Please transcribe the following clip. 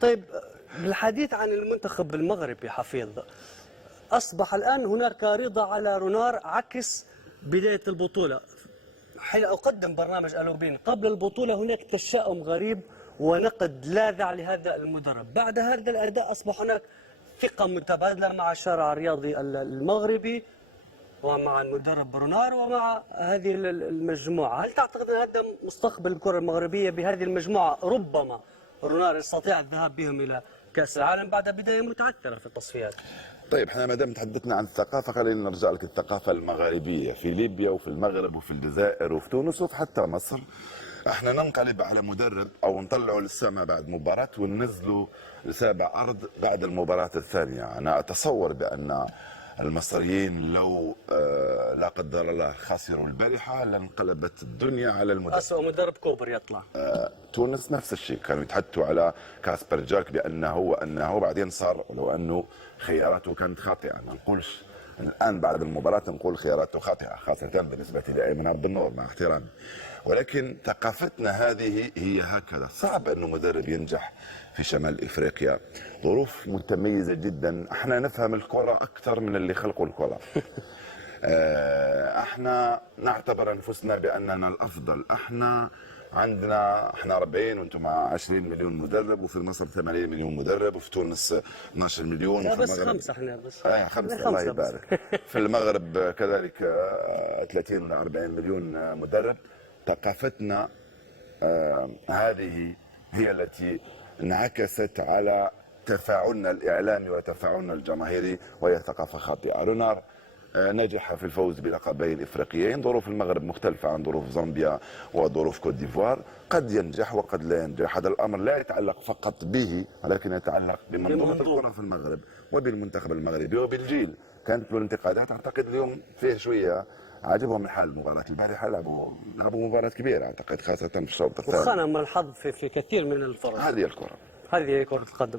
طيب، بالحديث عن المنتخب المغربي حفيظ، أصبح الآن هناك رضا على رونار عكس بداية البطولة. حين أقدم برنامج ألوبين قبل البطولة هناك تشاؤم غريب ونقد لاذع لهذا المدرب. بعد هذا الأداء أصبح هناك ثقة متبادلة مع الشارع الرياضي المغربي ومع المدرب رونار ومع هذه المجموعة. هل تعتقد أن هذا مستقبل الكرة المغربية بهذه المجموعة؟ ربما رونار يستطيع الذهاب بهم إلى كأس العالم بعد بداية متعثرة في التصفيات. طيب، احنا ما دام تحدثنا عن الثقافه خلينا نرجع لك الثقافه المغاربيه في ليبيا وفي المغرب وفي الجزائر وفي تونس وفي حتى مصر. احنا ننقلب على مدرب او نطلعوا للسماء بعد مباراه وننزلوا لسابع ارض بعد المباراه الثانيه. انا اتصور بان المصريين لو لا قدر الله خسروا البارحه لانقلبت الدنيا على المدرب. أسوأ مدرب كوبر يطلع. تونس نفس الشيء، كانوا يتحدثوا على كاسبر جاك بانه بعدين صار، ولو انه خياراته كانت خاطئه. ما نقولش الان بعد المباراه نقول خياراته خاطئه، خاصه بالنسبه لايمن عبد النور مع احترامي، ولكن ثقافتنا هذه هي هكذا. صعب انه مدرب ينجح في شمال افريقيا، ظروف متميزه جدا. احنا نفهم الكره اكثر من اللي خلقوا الكره. احنا نعتبر انفسنا باننا الافضل. احنا 40 وانتم مع 20 مليون مدرب، وفي مصر 80 مليون مدرب، وفي تونس 12 مليون، لا وفي بس المغرب 5 احنا بس. خمسة الله يبارك. في المغرب كذلك 30 ولا 40 مليون مدرب. ثقافتنا هذه هي التي انعكست على تفاعلنا الإعلامي وتفاعلنا الجماهيري، وهي ثقافة خاطئة. رونار نجح في الفوز بلقبين افريقيين. ظروف المغرب مختلفه عن ظروف زامبيا وظروف كوت ديفوار، قد ينجح وقد لا ينجح. هذا الامر لا يتعلق فقط به، ولكن يتعلق بمنظومه الكره في المغرب وبالمنتخب المغربي وبالجيل. كانت له انتقادات، اعتقد اليوم فيه شويه عجبهم الحال. المباراه البارحه لعبوا مباراه كبيره اعتقد، خاصه في الشوط الثاني. وخانهم الحظ في كثير من الفرص. هذه الكره، هذه كرة القدم.